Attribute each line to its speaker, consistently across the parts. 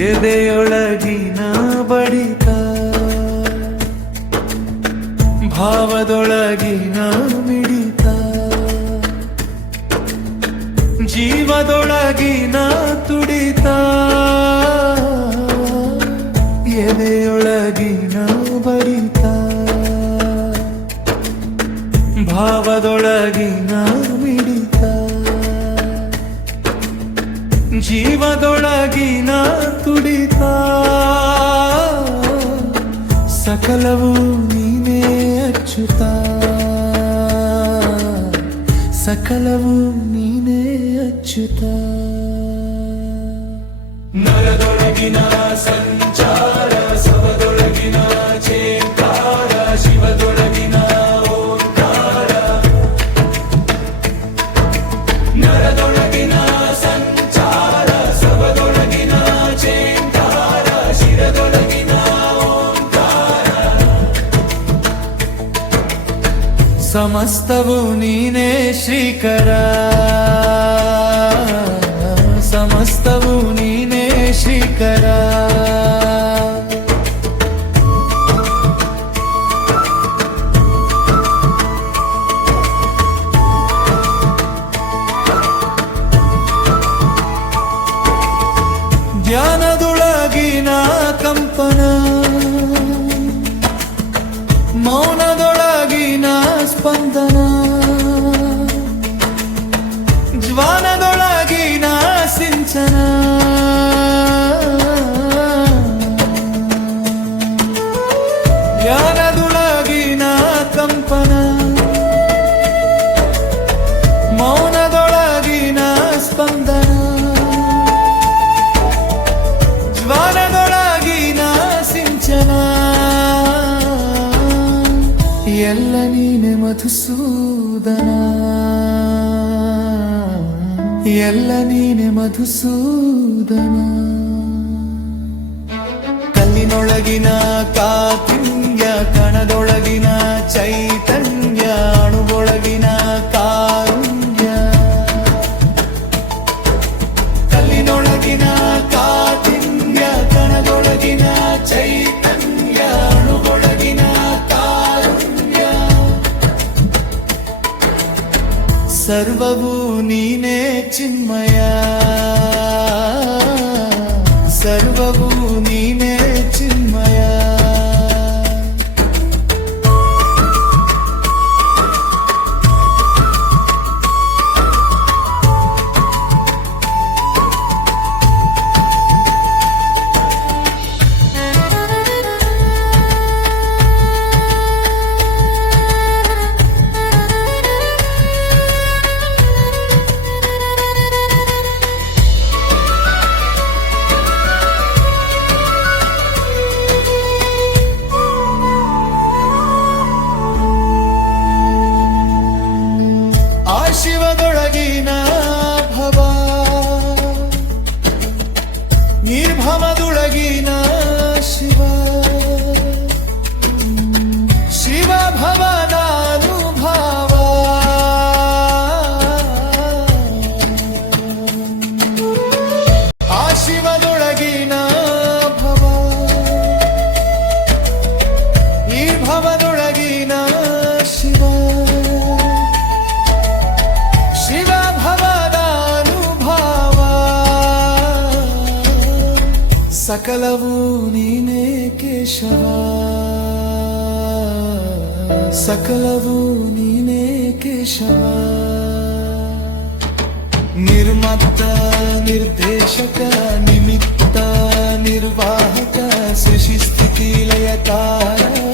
Speaker 1: ಎದೆಯೊಳಗಿನ ಬಡಿತ ಭಾವದೊಳಗಿನ ಮಿಡಿತ ಜೀವದೊಳಗಿನ ತುಡಿತ ಎದೆಯೊಳಗಿನ ಜೀವದೊಳಗಿನ ತುಡಿತ ಸಕಲವು ನೀನೇ ಅಚ್ಚುತ ಸಕಲವು ನೀನೇ ಅಚ್ಚುತ ನರದೊಳಗಿನ ಸಂಚಾರ. ಸಮಸ್ತವು ನೀನೇ ಶ್ರೀಕರ ಸಮಸ್ತವು amor. ಎಲ್ಲ ನೀನೆ ಮಧುಸೂದನ. ಎಲ್ಲ ನೀನೆ ಮಧುಸೂದನ. ಕಲ್ಲಿನೊಳಗಿನ ಕಾತಿಂಗ್ಯ సర్వవు నీనే చిన్మయా. సర్వవు ನಿರ್ಭವದೊಳಗಿನ ಶಿವ. ಸಕಲವು ನೀನೇ ಕೇಶವ ಸಕಲವು ನೀನೇ ಕೇಶವ ನಿರ್ಮತ್ತ ನಿರ್ದೇಶಕ ನಿಮಿತ್ತ ನಿರ್ವಾಹಕ ಸೃಷ್ಟಿ ಸ್ಥಿತಿ ಲಯಕಾರಕ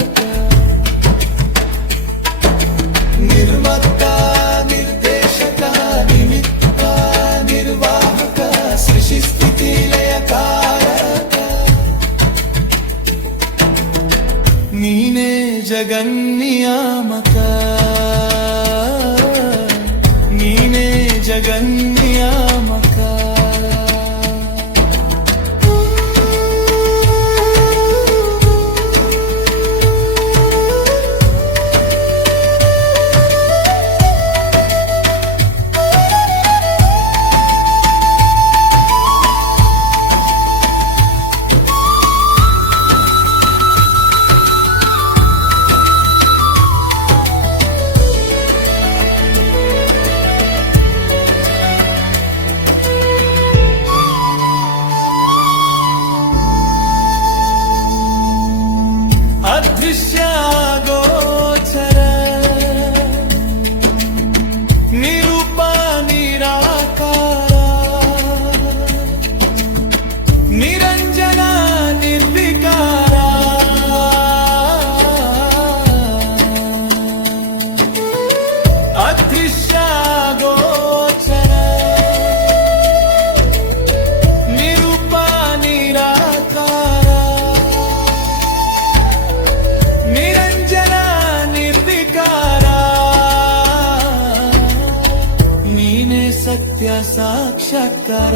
Speaker 1: ಸತ್ಯ ಸಾಕ್ಷಾತ್ಕಾರ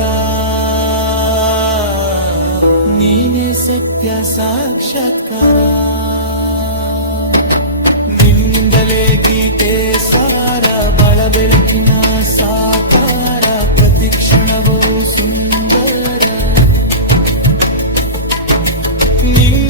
Speaker 1: ನೀನೇ ಸತ್ಯ ಸಾಕ್ಷಾತ್ಕಾರ ನಿನ್ನಿಂದಲೇ ಗೀತೆ ಸಾರ ಬಳ ಬೆಳಕಿನ ಸಾಕಾರ ಪ್ರತಿಕ್ಷಣವೂ ಸುಂದರ ನಿನ್ನಿಂದಲೇ